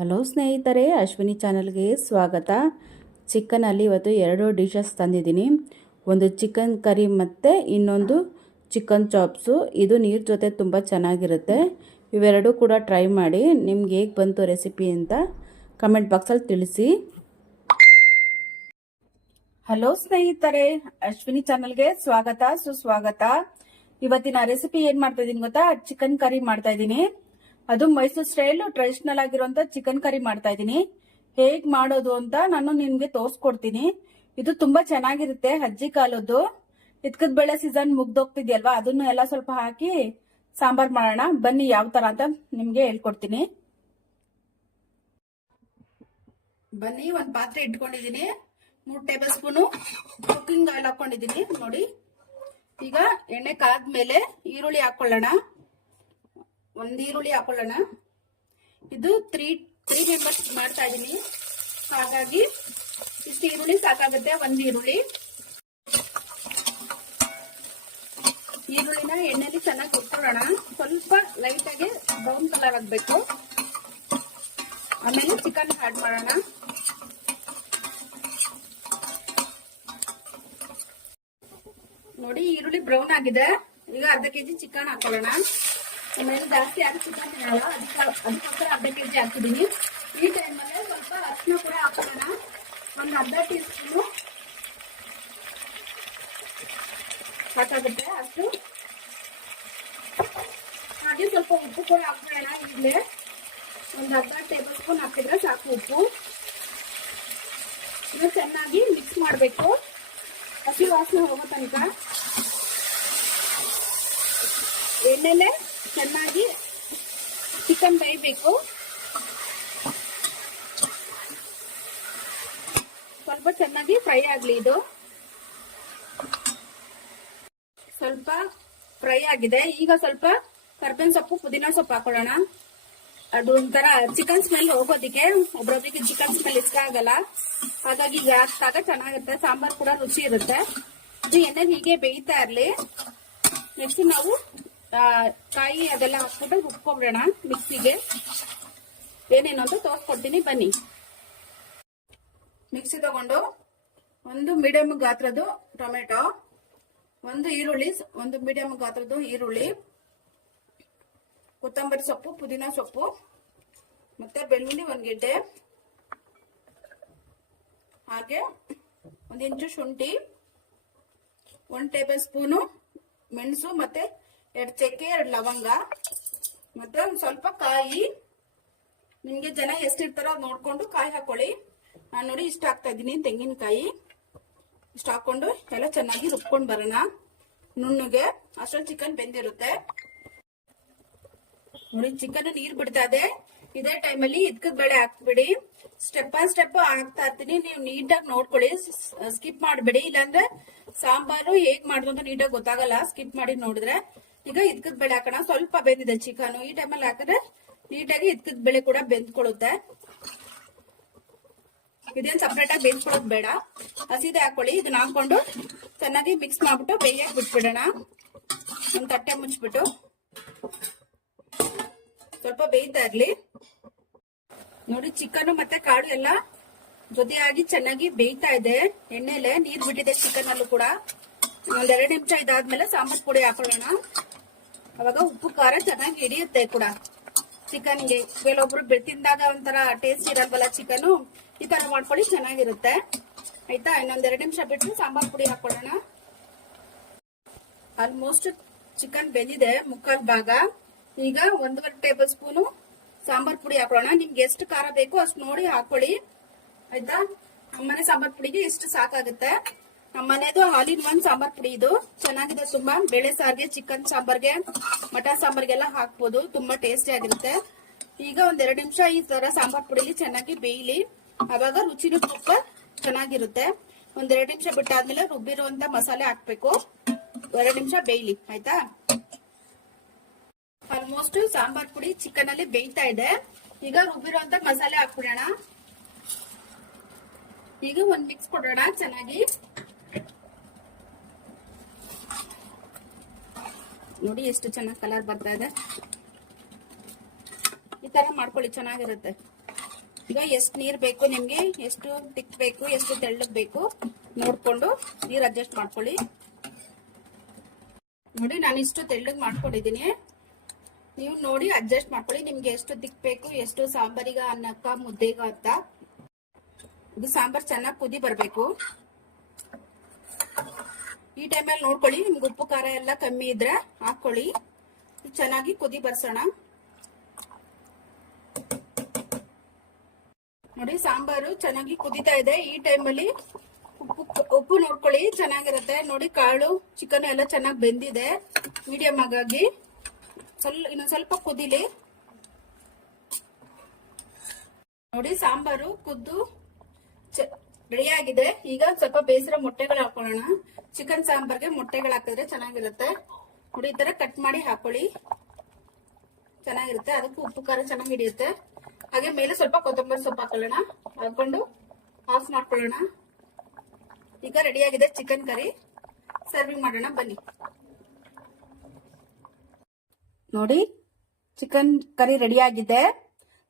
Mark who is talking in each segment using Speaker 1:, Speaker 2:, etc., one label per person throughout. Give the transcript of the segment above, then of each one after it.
Speaker 1: Hello ಸ್ನೇಹಿತರೆ, ಅಶ್ವಿನಿ ಚಾನಲ್ಗೆ ಸ್ವಾಗತ. ಚಿಕನಲ್ಲಿ ಇವತ್ತು ಎರಡು ಡಿಶಸ್ ತಂದಿದ್ದೀನಿ. ಒಂದು ಚಿಕನ್ ಕರಿ ಮತ್ತು ಇನ್ನೊಂದು ಚಿಕನ್ ಚಾಪ್ಸು. ಇದು ನೀರು ಜೊತೆ ತುಂಬ ಚೆನ್ನಾಗಿರುತ್ತೆ. ಇವೆರಡೂ ಕೂಡ ಟ್ರೈ ಮಾಡಿ, ನಿಮ್ಗೆ ಹೇಗೆ ಬಂತು ರೆಸಿಪಿ ಅಂತ ಕಮೆಂಟ್ ಬಾಕ್ಸಲ್ಲಿ ತಿಳಿಸಿ. ಹಲೋ ಸ್ನೇಹಿತರೆ, ಅಶ್ವಿನಿ ಚಾನಲ್ಗೆ ಸ್ವಾಗತ, ಸುಸ್ವಾಗತ. ಇವತ್ತಿನ ರೆಸಿಪಿ ಏನು ಮಾಡ್ತಾ ಇದೀನಿ ಗೊತ್ತಾ? ಚಿಕನ್ ಕರಿ ಮಾಡ್ತಾ ಇದ್ದೀನಿ ಅದು ಮೈಸೂರು ಸ್ಟೈಲ್ ಟ್ರೆಡಿಷನಲ್ ಆಗಿರುವಂತ ಚಿಕನ್ ಕರಿ ಮಾಡ್ತಾ ಇದ್ದೀನಿ. ಹೇಗ್ ಮಾಡೋದು ಅಂತ ನಾನು ನಿಮ್ಗೆ ತೋರ್ಸ್ಕೊಡ್ತೀನಿ. ಇದು ತುಂಬಾ ಚೆನ್ನಾಗಿರುತ್ತೆ ಅಜ್ಜಿ ಕಾಲದ್ದು. ಇದ್ಕದ ಬೆಳೆ ಸೀಸನ್ ಮುಗ್ದೋಗ್ತಿದ್ಯಲ್ವಾ, ಅದನ್ನು ಎಲ್ಲ ಸ್ವಲ್ಪ ಹಾಕಿ ಸಾಂಬಾರ್ ಮಾಡೋಣ. ಬನ್ನಿ ಯಾವ ತರ ಅಂತ ನಿಮ್ಗೆ ಹೇಳ್ಕೊಡ್ತೀನಿ. ಬನ್ನಿ, ಒಂದ್ ಪಾತ್ರೆ ಇಟ್ಕೊಂಡಿದೀನಿ ಮೂರ್ ಟೇಬಲ್ ಸ್ಪೂನ್ ಕುಕಿಂಗ್ ಆಯಿಲ್ ಹಾಕೊಂಡಿದೀನಿ ನೋಡಿ, ಈಗ ಎಣ್ಣೆ ಕಾದ್ಮೇಲೆ ಈರುಳ್ಳಿ ಹಾಕೊಳ್ಳೋಣ. ಒಂದ್ ಈರುಳ್ಳಿ ಹಾಕೊಳ್ಳೋಣ. ಇದು ತ್ರೀ ತ್ರೀ ಮೆಂಬರ್ಸ್ ಮಾಡ್ತಾ ಇದ್ದೀನಿ ಹಾಗಾಗಿ ಇಷ್ಟು ಈರುಳ್ಳಿ ಸಾಕಾಗುತ್ತೆ, ಒಂದು ಈರುಳ್ಳಿ. ಈರುಳ್ಳಿನ ಎಣ್ಣೆಲಿ ಚೆನ್ನಾಗಿ ಕುಟ್ಕೊಳ್ಳೋಣ. ಸ್ವಲ್ಪ ಲೈಟ್ ಆಗಿ ಬ್ರೌನ್ ಕಲರ್ ಆಗಬೇಕು. ಆಮೇಲೆ ಚಿಕನ್ ಆಡ್ ಮಾಡೋಣ. ನೋಡಿ, ಈರುಳ್ಳಿ ಬ್ರೌನ್ ಆಗಿದೆ. ಈಗ ಅರ್ಧ ಕೆಜಿ ಚಿಕನ್ ಹಾಕೊಳ್ಳೋಣ. ಆಮೇಲೆ ಜಾಸ್ತಿ ಚಿಕನ್ ತಿನ್ನಲ್ಲ ಅದಕ್ಕೆ ಅದಕ್ಕೋಸ್ಕರ ಅರ್ಧ ಕೆಜಿ ಹಾಕಿದ್ದೀನಿ ಈ ಟೈಮಲ್ಲಿ ಸ್ವಲ್ಪ ಅರಿಶಿನ ಕೂಡ ಹಾಕೊಳ್ಳೋಣ ಒಂದು ಅರ್ಧ ಟೀ ಸ್ಪೂನು ಸಾಕಾಗುತ್ತೆ, ಅಷ್ಟು. ಹಾಗೆ ಸ್ವಲ್ಪ ಉಪ್ಪು ಕೂಡ ಹಾಕೊಳ್ಳೋಣ ಈಗಲೇ. ಒಂದು ಅರ್ಧ ಟೇಬಲ್ ಸ್ಪೂನ್ ಹಾಕಿದ್ರೆ ಸಾಕು ಉಪ್ಪು. ಇದು ಚೆನ್ನಾಗಿ ಮಿಕ್ಸ್ ಮಾಡಬೇಕು. ಹಸಿ ವಾಸನೆ ಹೋಗೋ ತನಕ. ಎಣ್ಣೆಲೆ ಚೆನ್ನಾಗಿ ಚಿಕನ್ ಬೇಯಬೇಕು. ಸ್ವಲ್ಪ ಚೆನ್ನಾಗಿ ಫ್ರೈ ಆಗಲಿ ಇದು. ಸ್ವಲ್ಪ ಫ್ರೈ ಆಗಿದೆ. ಈಗ ಸ್ವಲ್ಪ ಕರ್ಬೇವಿನ ಸೊಪ್ಪು, ಪುದೀನ ಸೊಪ್ಪು ಹಾಕೊಳ್ಳೋಣ. ಅದು ಒಂಥರ ಚಿಕನ್ ಸ್ಮೆಲ್ ಹೋಗೋದಿಕ್ಕೆ ಒಬ್ರೊಬ್ರಿಗೆ ಚಿಕನ್ ಸ್ಮೆಲ್ ಇಷ್ಟ ಆಗಲ್ಲ. ಹಾಗಾಗಿ ಈಗ ಹಾಕಿದಾಗ ಚೆನ್ನಾಗಿರುತ್ತೆ. ಸಾಂಬಾರ್ ಕೂಡ ರುಚಿ ಇರುತ್ತೆ. ಇದು ಎಣ್ಣೆ ಹೀಗೆ ಬೇಯ್ತಾ ಇರಲಿ. ನೆಕ್ಸ್ಟ್ ನಾವು ಕಾಯಿ ಅದೆಲ್ಲ ಹಾಕ್ಬಿಟ್ಟು ರುಬ್ಕೊಂಬಿಡೋಣ ಮಿಕ್ಸಿಗೆ. ಏನೇನು ಅಂತ ತೋರ್ಸ್ಕೊಡ್ತೀನಿ, ಬನ್ನಿ. ಮಿಕ್ಸಿ ತಗೊಂಡು ಒಂದು ಮೀಡಿಯಂ ಗಾತ್ರದ್ದು ಟೊಮೆಟೊ, ಒಂದು ಈರುಳ್ಳಿ, ಒಂದು ಮೀಡಿಯಂ ಗಾತ್ರದ್ದು ಈರುಳ್ಳಿ, ಕೊತ್ತಂಬರಿ ಸೊಪ್ಪು, ಪುದೀನ ಸೊಪ್ಪು, ಮತ್ತೆ ಬೆಳ್ಳುಳ್ಳಿ ಒಂದು ಗೆಡ್ಡೆ, ಹಾಗೆ ಒಂದಿಂಚು ಶುಂಠಿ, ಒಂದು ಟೇಬಲ್ ಸ್ಪೂನು ಮೆಣಸು ಮತ್ತೆ ಎರಡು ಚಕ್ಕೆ, ಎರಡು ಲವಂಗ, ಮತ್ತೆ ಒಂದು ಸ್ವಲ್ಪ ಕಾಯಿ. ನಿಮ್ಗೆ ಜನ ಎಷ್ಟಿರ್ತಾರೋ ನೋಡ್ಕೊಂಡು ಕಾಯಿ ಹಾಕೊಳ್ಳಿ. ನಾನು ನೋಡಿ ಇಷ್ಟ ಹಾಕ್ತಾ ಇದ್ದೀನಿ ತೆಂಗಿನಕಾಯಿ. ಇಷ್ಟ ಹಾಕೊಂಡು ಎಲ್ಲ ಚೆನ್ನಾಗಿ ರುಬ್ಕೊಂಡು ಬರೋಣ. ನುಣ್ಣಗೆ ಅಷ್ಟೊಂದು ಚಿಕನ್ ಬೆಂದಿರುತ್ತೆ. ನೋಡಿ, ಚಿಕನ್ ನೀರ್ ಬಿಡ್ತಾ ಇದೆ. ಇದೇ ಟೈಮಲ್ಲಿ ಇದ್ಕದ ಬೇಳೆ ಹಾಕ್ಬಿಡಿ. ಸ್ಟೆಪ್ ಬೈ ಸ್ಟೆಪ್ ಹಾಕ್ತಾ ಇರ್ತೀನಿ. ನೀವು ನೀಟಾಗಿ ನೋಡ್ಕೊಳ್ಳಿ. ಸ್ಕಿಪ್ ಮಾಡಬೇಡಿ. ಇಲ್ಲಾಂದ್ರೆ ಸಾಂಬಾರು ಹೇಗ್ ಮಾಡೋದು ಅಂತ ನೀಟಾಗಿ ಗೊತ್ತಾಗಲ್ಲ. ಸ್ಕಿಪ್ ಮಾಡಿ ನೋಡಿದ್ರೆ ಈಗ ಇದ್ಕದ್ ಬೆಳೆ ಹಾಕೋಣ. ಸ್ವಲ್ಪ ಬೆಂದಿದೆ ಚಿಕನ್. ಈ ಟೈಮಲ್ಲಿ ಹಾಕಿದ್ರೆ ನೀಟಾಗಿ ಇದ್ಕದ್ ಬೆಳೆ ಕೂಡ ಬೆಂದ್ಕೊಳ್ಳುತ್ತೆ. ಇದೇನ್ ಸಪ್ರೇಟ್ ಆಗಿ ಬೇಯಿಸ್ಕೊಳ್ಳೋದು ಬೇಡ. ಹಸಿದೆ ಹಾಕೊಳ್ಳಿ. ಇದನ್ನ ಹಾಕೊಂಡು ಚೆನ್ನಾಗಿ ಮಿಕ್ಸ್ ಮಾಡ್ಬಿಟ್ಟು ಬೇಯಕ್ಕೆ ಬಿಟ್ಬಿಡೋಣ. ಒಂದ್ ತಟ್ಟೆ ಮುಚ್ಚಿಬಿಟ್ಟು. ಸ್ವಲ್ಪ ಬೇಯ್ತಾ ಇರ್ಲಿ. ನೋಡಿ, ಚಿಕನ್ ಮತ್ತೆ ಕಾಳು ಎಲ್ಲ ಜೊತೆಯಾಗಿ ಚೆನ್ನಾಗಿ ಬೇಯ್ತಾ ಇದೆ. ಎಣ್ಣೆಲೆ ನೀರ್ ಬಿಟ್ಟಿದೆ ಚಿಕನ್ ಅಲ್ಲೂ ಕೂಡ. ಒಂದ್ ಎರಡು ನಿಮಿಷ ಇದಾದ್ಮೇಲೆ ಸಾಂಬಾರ್ ಪುಡಿ ಹಾಕೊಳ್ಳೋಣ. ಅವಾಗ ಉಪ್ಪು, ಖಾರ ಚೆನ್ನಾಗಿ ಹಿಡಿಯುತ್ತೆ ಕೂಡ. ಚಿಕನ್ಗೆ. ಕೆಲವೊಬ್ರು ತಿಂದಾಗ ಒಂಥರ ಟೇಸ್ಟ್ ಇರಲ್ವಲ್ಲ ಚಿಕನ್ ಈ ತರ ಮಾಡ್ಕೊಳ್ಳಿ, ಚೆನ್ನಾಗಿರುತ್ತೆ. ಆಯ್ತಾ? ಇನ್ನೊಂದ್ ಎರಡು ನಿಮಿಷ ಬಿಟ್ಟು ಸಾಂಬಾರ್ ಪುಡಿ ಹಾಕೊಳ್ಳೋಣ ಆಲ್ಮೋಸ್ಟ್ ಚಿಕನ್ ಬೆಂದಿದೆ, ಮುಕ್ಕಾಲ್ ಭಾಗ. ಈಗ ಒಂದೂವರೆ ಟೇಬಲ್ ಸ್ಪೂನು ಸಾಂಬಾರ್ ಪುಡಿ ಹಾಕೊಳ್ಳೋಣ ನಿಮ್ಗೆ ಎಷ್ಟು ಖಾರ ಬೇಕು ಅಷ್ಟು ನೋಡಿ ಹಾಕೊಳ್ಳಿ ಆಯ್ತಾ? ನಮ್ಮನೆ ಸಾಂಬಾರ್ ಪುಡಿಗೆ ಇಷ್ಟು ಸಾಕಾಗುತ್ತೆ. ನಮ್ಮನೆದು ಮನೆಯದು ಹಾಲಿನ ಒನ್ ಸಾಂಬಾರ್ ಪುಡಿ ಇದು. ಚೆನ್ನಾಗಿದೆ ತುಂಬಾ. ಬೇಳೆ ಸಾರ್ಗೆ, ಚಿಕನ್ ಸಾಂಬಾರ್ಗೆ, ಮಟನ್ ಸಾಂಬಾರ್ಗೆಲ್ಲ ಹಾಕ್ಬೋದು. ತುಂಬಾ ಟೇಸ್ಟಿ ಆಗಿರುತ್ತೆ. ಈಗ ಒಂದ್ ಎರಡು ನಿಮಿಷ ಈ ತರ ಸಾಂಬಾರ್ ಪುಡಿಲಿ ಚೆನ್ನಾಗಿ ಬೇಯಲಿ. ಅವಾಗ ರುಚಿನೂ ತುಪ್ಪ ಚೆನ್ನಾಗಿರುತ್ತೆ. ಒಂದ್ ಎರಡು ನಿಮಿಷ ಬಿಟ್ಟಾದ್ಮೇಲೆ ರುಬ್ಬಿರುವಂತ ಮಸಾಲೆ ಹಾಕ್ಬೇಕು. ಎರಡು ನಿಮಿಷ ಬೇಯಲಿ. ಆಯ್ತಾ? ಆಲ್ಮೋಸ್ಟ್ ಸಾಂಬಾರ್ ಪುಡಿ ಚಿಕನ್ ಅಲ್ಲಿ ಬೇಯ್ತಾ ಇದೆ. ಈಗ ರುಬ್ಬಿರುವಂತ ಮಸಾಲೆ ಹಾಕ್ಬಿಡೋಣ. ಈಗ ಒಂದ್ ಮಿಕ್ಸ್ ಕೊಡೋಣ ಚೆನ್ನಾಗಿ. ನೋಡಿ ಎಷ್ಟು ಚೆನ್ನಾಗಿ ಕಲರ್ ಬರ್ತಾ ಇದೆ ಈ ತರ ಮಾಡ್ಕೊಳ್ಳಿ, ಚೆನ್ನಾಗಿರುತ್ತೆ. ಈಗ ಎಷ್ಟು ನೀರ್ ಬೇಕು ನಿಮ್ಗೆ, ಎಷ್ಟು ತಿಕ್ ಬೇಕು, ಎಷ್ಟು ತೆಳ್ಳಗ್ ಬೇಕು, ನೋಡ್ಕೊಂಡು ನೀರ್ ಅಡ್ಜಸ್ಟ್ ಮಾಡ್ಕೊಳ್ಳಿ. ನೋಡಿ, ನಾನು ಇಷ್ಟು ತೆಳ್ಳಗ್ ಮಾಡ್ಕೊಂಡಿದೀನಿ ನೀವು ನೋಡಿ ಅಡ್ಜಸ್ಟ್ ಮಾಡ್ಕೊಳ್ಳಿ. ನಿಮ್ಗೆ ಎಷ್ಟು ತಿಕ್ ಬೇಕು, ಎಷ್ಟು ಸಾಂಬಾರಿಗ ಅನ್ನಕ್ಕ ಮುದ್ದೆಗ ಅಂತ. ಇದು ಸಾಂಬಾರ್ ಚೆನ್ನಾಗಿ ಕುದಿ ಬರ್ಬೇಕು. ಈ ಟೈಮಲ್ಲಿ ನೋಡ್ಕೊಳ್ಳಿ, ನಿಮ್ಗೆ ಉಪ್ಪು ಖಾರ ಎಲ್ಲ ಕಮ್ಮಿ ಇದ್ರೆ ಹಾಕೊಳ್ಳಿ. ಚೆನ್ನಾಗಿ ಕುದಿ ಬರ್ಸೋಣ. ನೋಡಿ, ಸಾಂಬಾರು ಚೆನ್ನಾಗಿ ಕುದಿತಾ ಇದೆ. ಈ ಟೈಮಲ್ಲಿ ಉಪ್ಪು ಉಪ್ಪು ನೋಡ್ಕೊಳ್ಳಿ, ಚೆನ್ನಾಗಿರುತ್ತೆ. ನೋಡಿ, ಕಾಳು ಚಿಕನ್ ಎಲ್ಲ ಚೆನ್ನಾಗಿ ಬೆಂದಿದೆ. ಮೀಡಿಯಂ ಆಗಾಗಿ. ಸ್ವಲ್ಪ, ಇನ್ನೊಂದ್ ಸ್ವಲ್ಪ ಕುದಿಲಿ. ನೋಡಿ, ಸಾಂಬಾರು ಕುದ್ದು ರೆಡಿ ಆಗಿದೆ. ಈಗ ಸ್ವಲ್ಪ ಬೇಯಿಸಿರೋ ಮೊಟ್ಟೆಗಳು ಹಾಕೊಳ್ಳೋಣ. ಚಿಕನ್ ಸಾಂಬಾರ್ಗೆ ಮೊಟ್ಟೆಗಳು ಹಾಕಿದ್ರೆ ಚೆನ್ನಾಗಿರುತ್ತೆ. ನೋಡಿ ಈ ಕಟ್ ಮಾಡಿ ಹಾಕೊಳ್ಳಿ. ಚೆನ್ನಾಗಿರುತ್ತೆ. ಅದಕ್ಕೂ ಉಪ್ಪು, ಖಾರ ಚೆನ್ನಾಗಿ ಹಿಡಿಯುತ್ತೆ. ಹಾಗೆ ಮೇಲೆ ಸ್ವಲ್ಪ ಕೊತ್ತಂಬರಿ ಸೊಪ್ಪು ಹಾಕೊಳ್ಳೋಣ. ಹಾಕೊಂಡು ಆಫ್ ಮಾಡ್ಕೊಳ್ಳೋಣ. ಈಗ ರೆಡಿ ಆಗಿದೆ ಚಿಕನ್ ಕರಿ ಸರ್ವಿಂಗ್ ಮಾಡೋಣ. ಬನ್ನಿ. ನೋಡಿ ಚಿಕನ್ ಕರಿ ರೆಡಿ ಆಗಿದೆ.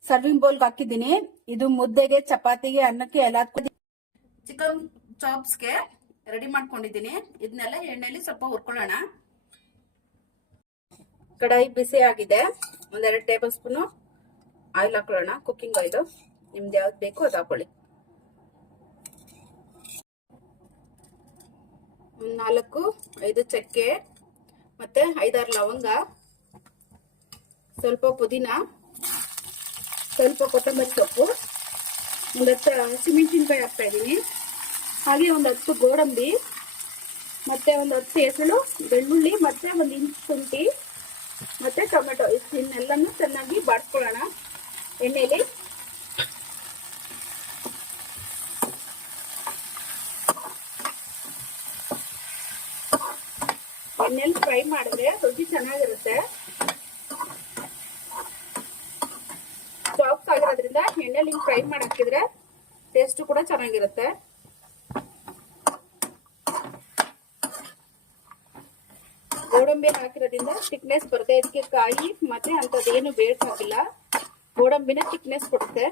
Speaker 1: ಸರ್ವಿಂಗ್ ಬೌಲ್ಗೆ ಹಾಕಿದ್ದೀನಿ. ಇದು ಮುದ್ದೆಗೆ, ಚಪಾತಿಗೆ, ಅನ್ನಕ್ಕೆ ಎಲ್ಲ ಚಿಕನ್ ಚಾಪ್ಸ್ಗೆ ರೆಡಿ ಮಾಡ್ಕೊಂಡಿದ್ದೀನಿ. ಇದನ್ನೆಲ್ಲ ಎಣ್ಣೆಲಿ ಸ್ವಲ್ಪ ಹುರ್ಕೊಳ್ಳೋಣ. ಕಡಾಯಿ ಬಿಸಿ ಆಗಿದೆ. ಒಂದೆರಡು ಟೇಬಲ್ ಸ್ಪೂನು ಆಯಿಲ್ ಹಾಕೊಳ್ಳೋಣ. Cooking oil. ನಿಮ್ದು ಯಾವ್ದು ಬೇಕು ಅದು ಹಾಕೊಳ್ಳಿ. ಒಂದು ನಾಲ್ಕು, ಐದು ಚಕ್ಕೆ ಮತ್ತೆ ಐದಾರು ಲವಂಗ. ಸ್ವಲ್ಪ ಪುದೀನ, ಸ್ವಲ್ಪ ಕೊತ್ತಂಬರಿ ಸೊಪ್ಪು. ಒಂದು ಹತ್ತು ಹಸಿಮೆಣಸಿನ್ಕಾಯಿ ಹಾಕ್ತಾ ಇದ್ದೀನಿ. ಹಾಗೆ ಒಂದು ಹತ್ತು ಗೋಡಂಬಿ, ಮತ್ತೆ ಒಂದು ಹತ್ತು ಹೆಸಳು, ಬೆಳ್ಳುಳ್ಳಿ, ಮತ್ತೆ ಒಂದು ಇಂಚು ಶುಂಠಿ, ಮತ್ತೆ ಟೊಮೆಟೊ. ಇದನ್ನೆಲ್ಲನೂ ಚೆನ್ನಾಗಿ ಬಾಡ್ಕೊಳ್ಳೋಣ ಎಣ್ಣೆಲಿ. ಎಣ್ಣೆಲಿ ಫ್ರೈ ಮಾಡಿದ್ರೆ ರುಚಿ ಚೆನ್ನಾಗಿರುತ್ತೆ. ಸಾಫ್ಟ್ ಆಗಿರೋದ್ರಿಂದ ಎಣ್ಣೆಲಿ ಫ್ರೈ ಮಾಡಿ ಹಾಕಿದ್ರೆ ಟೇಸ್ಟ್ ಕೂಡ ಚೆನ್ನಾಗಿರುತ್ತೆ. ಗೋಡಂಬಿ ಹಾಕಿರೋದ್ರಿಂದ ಥಿಕ್ನೆಸ್ ಬರುತ್ತೆ ಇದಕ್ಕೆ ಕಾಯಿ ಮತ್ತೆ ಅಂತದೇನು ಬೇಡ್ಸಾಗಿಲ್ಲ ಗೋಡಂಬಿನ ಥಿಕ್ನೆಸ್ ಕೊಡುತ್ತೆ.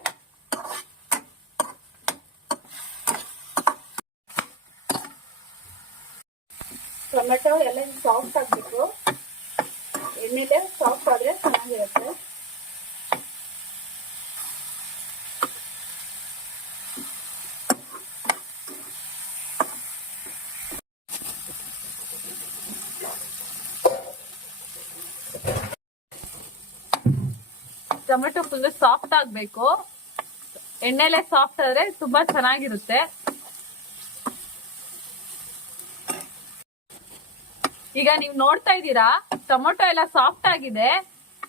Speaker 1: ಟೊಮೆಟೊ ಎಲ್ಲ ಸಾಫ್ಟ್ ಆಗ್ಬೇಕು. ಎಣ್ಣೆಲೆ ಸಾಫ್ಟ್ ಆದ್ರೆ ಚೆನ್ನಾಗಿರುತ್ತೆ.
Speaker 2: ಟೊಮೆಟೊ ಫುಲ್ ಸಾಫ್ಟ್ ಆಗ್ಬೇಕು. ಎಣ್ಣೆಲೆ ಸಾಫ್ಟ್ ಆದ್ರೆ ತುಂಬಾ ಚೆನ್ನಾಗಿರುತ್ತೆ. ಈಗ ನೀವು ನೋಡ್ತಾ ಇದ್ದೀರಾ, ಟೊಮೆಟೊ ಎಲ್ಲ ಸಾಫ್ಟ್ ಆಗಿದೆ.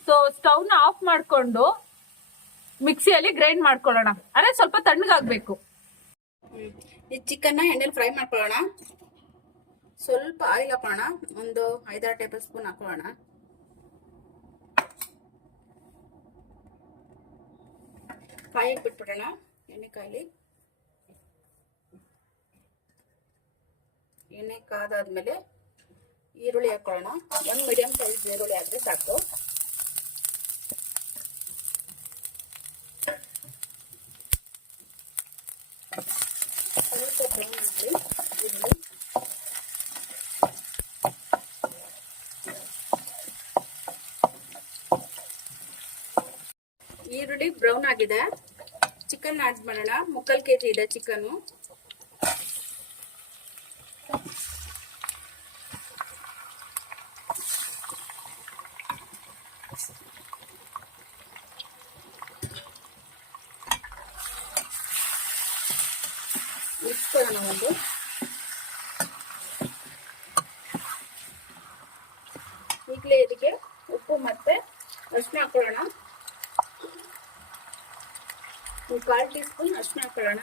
Speaker 2: ಸೊ ಸ್ಟವ್ನ ಆಫ್ ಮಾಡ್ಕೊಂಡು ಮಿಕ್ಸಿಯಲ್ಲಿ ಗ್ರೈಂಡ್ ಮಾಡ್ಕೊಳ್ಳೋಣ. ಅಂದ್ರೆ ಸ್ವಲ್ಪ ತಣ್ಣಗಾಗ್ಬೇಕು.
Speaker 1: ಈ ಚಿಕನ್ ಎಣ್ಣೆಲಿ ಫ್ರೈ ಮಾಡ್ಕೊಳ್ಳೋಣ. ಸ್ವಲ್ಪ ಆಯಿಲ್ ಹಾಕೋಣ ಒಂದು ಐದಾರು ಟೇಬಲ್ ಸ್ಪೂನ್ ಹಾಕೊಳ್ಳೋಣ. ಕಾಯಿಗೆ ಬಿಟ್ಬಿಡೋಣ ಎಣ್ಣೆ ಕಾಯಿಲಿ ಎಣ್ಣೆ ಕಾದಾದ್ಮೇಲೆ ಈರುಳ್ಳಿ ಹಾಕೊಳ್ಳೋಣ ಒಂದು ಮೀಡಿಯಂ ಸೈಜ್ ಈರುಳ್ಳಿ ಆದರೆ ಸಾಕು ಸ್ವಲ್ಪ ಬ್ರೌನ್ ಆಗಲಿ ಈರುಳ್ಳಿ ಈರುಳ್ಳಿ ಬ್ರೌನ್ ಆಗಿದೆ. ಚಿಕನ್ ಆಡ್ ಮಾಡೋಣ. ಮುಕ್ಕಲ್ ಕೆ ಜಿ ಇದೆ ಚಿಕನು ಒಂದು. ಈಗಲೇ ಇದಕ್ಕೆ ಉಪ್ಪು ಮತ್ತೆ ಅರಿಶಿನ ಹಾಕೊಳ್ಳೋಣ. ಒಂದು ಕಾಲು ಟೀ ಸ್ಪೂನ್ ಅರಿಶಿನ ಹಾಕೊಳ್ಳೋಣ.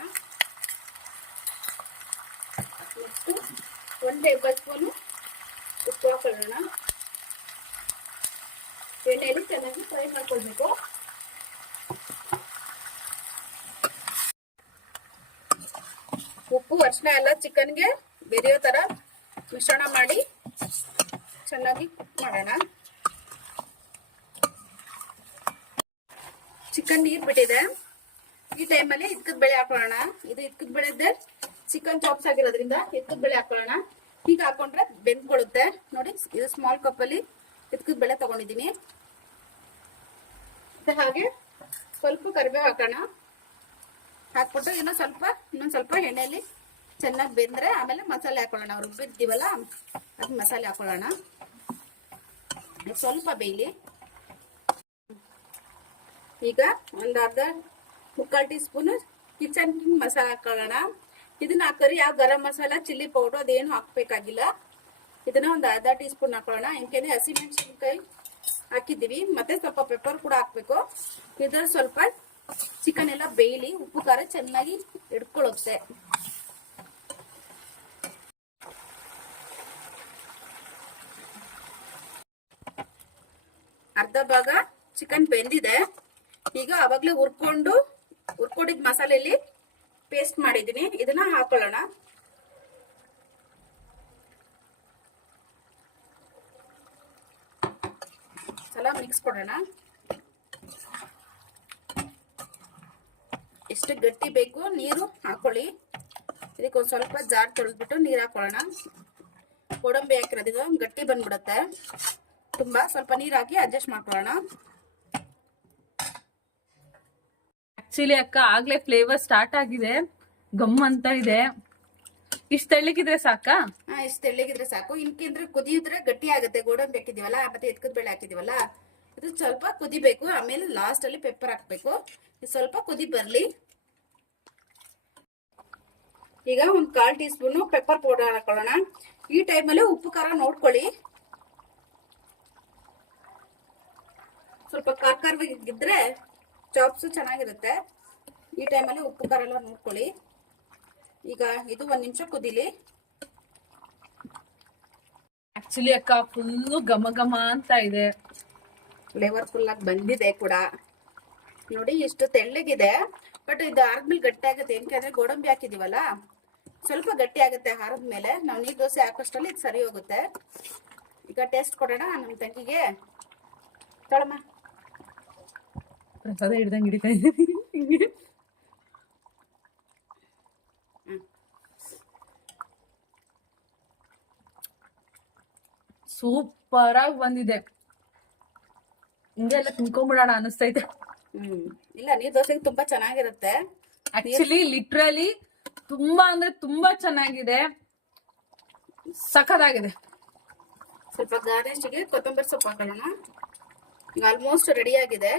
Speaker 1: ಮತ್ತು ಒಂದು ಟೇಬಲ್ ಸ್ಪೂನು ಉಪ್ಪು ಹಾಕೊಳ್ಳೋಣ. ಎಣ್ಣೆಯಲ್ಲಿ ಚೆನ್ನಾಗಿ ಫ್ರೈ ಮಾಡ್ಕೊಳ್ಬೇಕು. ಉಪ್ಪು, ಅರಿಶಿನ ಎಲ್ಲ ಚಿಕನ್ಗೆ ಬೆರೆಯೋ ಥರ ಮಿಶ್ರಣ ಮಾಡಿ ಚೆನ್ನಾಗಿ ಕುಕ್ ಮಾಡೋಣ. ಚಿಕನ್ ನೀರು ಬಿಟ್ಟಿದೆ. ಈ ಟೈಮಲ್ಲಿ ಇದ್ಕದ ಬೆಳೆ ಹಾಕೊಳ್ಳೋಣ ಇದು ಇದ್ಕದ ಬೆಳೆದ್ದೆ ಚಿಕನ್ ಚಾಪ್ಸ್ ಆಗಿರೋದ್ರಿಂದ ಇದ್ಕದ ಬೆಳೆ ಹಾಕೊಳ್ಳೋಣ ಈಗ ಹಾಕೊಂಡ್ರೆ ಬೆಂದ್ಕೊಳ್ಳುತ್ತೆ ನೋಡಿ, ಇದು ಸ್ಮಾಲ್ ಕಪ್ಪಲ್ಲಿ ಇದ್ಕದ ಬೆಳೆ ತಗೊಂಡಿದ್ದೀನಿ. ಹಾಗೆ ಸ್ವಲ್ಪ ಕರಿಬೇವು ಹಾಕೋಣ. ಹಾಕ್ಬಿಟ್ಟು ಇನ್ನೊಂದು ಸ್ವಲ್ಪ ಇನ್ನೊಂದು ಸ್ವಲ್ಪ ಎಣ್ಣೆಯಲ್ಲಿ ಚೆನ್ನಾಗಿ ಬೆಂದ್ರೆ ಆಮೇಲೆ ಮಸಾಲೆ ಹಾಕೊಳ್ಳೋಣ. ರುಬ್ಬಿರ್ತೀವಲ್ಲ, ಅದು ಮಸಾಲೆ ಹಾಕೊಳ್ಳೋಣ. ಸ್ವಲ್ಪ ಬೇಯಲಿ. ಈಗ ಒಂದು ಅರ್ಧ ಮುಕ್ಕಾಲು teaspoon Kitchen King masala ಹಾಕೊಳ್ಳೋಣ ಇದನ್ನ ಹಾಕೋರಿ ಯಾವ ಗರಂ ಮಸಾಲ, ಚಿಲ್ಲಿ ಪೌಡರ್, ಅದೇನು ಹಾಕ್ಬೇಕಾಗಿಲ್ಲ. ಇದನ್ನ ಒಂದು ಅರ್ಧ ಟೀ ಸ್ಪೂನ್ ಹಾಕೊಳ್ಳೋಣ ಯಾಕೆಂದ್ರೆ ಹಸಿಮೆಣಸಿನ್ಕಾಯಿ ಹಾಕಿದ್ದೀವಿ. ಮತ್ತೆ ಸ್ವಲ್ಪ ಪೆಪ್ಪರ್ ಕೂಡ ಹಾಕ್ಬೇಕು. ಇದ್ರ ಸ್ವಲ್ಪ ಚಿಕನ್ ಎಲ್ಲ ಬೇಯಲಿ, ಉಪ್ಪು, ಖಾರ ಚೆನ್ನಾಗಿ ಹಿಡ್ಕೊಳ್ಳುತ್ತೆ ಅರ್ಧ ಭಾಗ ಚಿಕನ್ ಬೆಂದಿದೆ. ಈಗ ಅವಾಗ್ಲೇ ಹುರ್ಕೊಂಡು ಹುರ್ಕೊಂಡಿದ್ ಮಸಾಲೆಯಲ್ಲಿ ಪೇಸ್ಟ್ ಮಾಡಿದ್ದೀನಿ. ಇದನ್ನ ಹಾಕೊಳ್ಳೋಣ. ಸಲ ಮಿಕ್ಸ್ ಕೊಡೋಣ. ಎಷ್ಟು ಗಟ್ಟಿ ಬೇಕು ನೀರು ಹಾಕೊಳ್ಳಿ. ಇದಕ್ಕೆ ಒಂದು ಸ್ವಲ್ಪ ಜಾರ್ ತೊಳೆದ್ಬಿಟ್ಟು ನೀರು ಹಾಕೊಳ್ಳೋಣ. ಗೋಡಂಬಿ ಹಾಕಿರೋದು ಗಟ್ಟಿ ಬಂದ್ಬಿಡುತ್ತೆ. ತುಂಬಾ ಸ್ವಲ್ಪ ನೀರು ಹಾಕಿ ಅಡ್ಜಸ್ಟ್ ಮಾಡ್ಕೊಳ್ಳೋಣ.
Speaker 2: ಆಕ್ಚುಲಿ ಅಕ್ಕ, ಆಗ್ಲೇ ಫ್ಲೇವರ್ ಸ್ಟಾರ್ಟ್ ಆಗಿದೆ. ಗಮ್ ಅಂತ ಇದೆ. ಇಷ್ಟ ತೆಳ್ಳಗಿದ್ರೆ ಸಾಕ?
Speaker 1: ಇಷ್ಟ ತೆಳ್ಳಗಿದ್ರೆ ಸಾಕು. ಇನ್ಕಿದ್ರೆ ಕುದಿಯಿದ್ರೆ ಗಟ್ಟಿ ಆಗುತ್ತೆ. ಗೋಡಂಬಿ ಹಾಕಿದೀವಲ್ಲ ಮತ್ತೆ ಎತ್ಕದ ಬೇಳೆ ಹಾಕಿದೀವಲ್ಲ ಇದು ಸ್ವಲ್ಪ ಕುದಿಬೇಕು. ಆಮೇಲೆ ಲಾಸ್ಟ್ ಅಲ್ಲಿ ಪೆಪ್ಪರ್ ಹಾಕ್ಬೇಕು. ಇದು ಸ್ವಲ್ಪ ಕುದಿ ಬರ್ಲಿ. ಈಗ ಒಂದ್ ಕಾಲ್ ಟೀ ಸ್ಪೂನ್ ಪೆಪ್ಪರ್ ಪೌಡರ್ ಹಾಕೊಳ್ಳೋಣ. ಈ ಟೈಮಲ್ಲಿ ಉಪ್ಪು, ಖಾರ ನೋಡ್ಕೊಳ್ಳಿ. ಸ್ವಲ್ಪ ಖಾರ ಖಾರವಾಗಿದ್ರೆ ಚಾಪ್ಸ್ ಚೆನ್ನಾಗಿರುತ್ತೆ. ಈ ಟೈಮಲ್ಲಿ ಉಪ್ಪು ಖಾರ ಎಲ್ಲ ನೋಡ್ಕೊಳ್ಳಿ. ಈಗ ಇದು ಒಂದು ನಿಮಿಷ ಕುದಿಲಿ.
Speaker 2: ಆಕ್ಚುಲಿ ಅಕ್ಕ ಫುಲ್ಲು ಘಮ ಘಮ ಅಂತ ಇದೆ.
Speaker 1: ಫ್ಲೇವರ್ ಫುಲ್ ಆಗಿ ಬಂದಿದೆ ಕೂಡ. ನೋಡಿ ಇಷ್ಟು ತೆಳ್ಳಗಿದೆ. ಬಟ್ ಇದು ಆದ್ಮೇಲೆ ಗಟ್ಟಿ ಆಗುತ್ತೆ. ಏನಕ್ಕೆ ಗೋಡಂಬಿ ಹಾಕಿದೀವಲ್ಲ? ಸ್ವಲ್ಪ ಗಟ್ಟಿ ಆಗುತ್ತೆ ಹಾರದ್ಮೇಲೆ ನಾವು ನೀರು ದೋಸೆ ಹಾಕೋಷ್ಟರಲ್ಲಿ ಇದು ಸರಿ ಹೋಗುತ್ತೆ. ಈಗ ಟೇಸ್ಟ್ ಕೊಡೋಣ ನಮ್ಮ ತಂಗಿಗೆ. ತೊಳಮ್ಮ.
Speaker 2: ಪ್ರಸಾದ ಹಿಡ್ದಂಗೆ ಹಿಡಿತಾ ಇದ್ದೀನಿ. ಹಿಂಗೆ. ಸೂಪರ್ ಆಗಿ ಬಂದಿದೆ ಹಿಂಗೆಲ್ಲ ತಿನ್ಕೊಂಬಿಡೋಣ ಅನಿಸ್ತೈತೆ
Speaker 1: ಹ್ಮ್. ಇಲ್ಲ ನೀರ್ ದೋಸೆಗೆ ತುಂಬಾ ಚೆನ್ನಾಗಿರುತ್ತೆ.
Speaker 2: ಆಕ್ಚುಲಿ ಲಿಟ್ರಲಿ ತುಂಬಾ ಅಂದ್ರೆ ತುಂಬಾ ಚೆನ್ನಾಗಿದೆ. ಸಖತ್ತಾಗಿದೆ.
Speaker 1: ಸ್ವಲ್ಪ ಗಾರ್ನಿಶ್ಗೆ ಕೊತ್ತಂಬರಿ ಸೊಪ್ಪು ಹಾಕೋಣ. ಈಗ ಆಲ್ಮೋಸ್ಟ್ ರೆಡಿ ಆಗಿದೆ.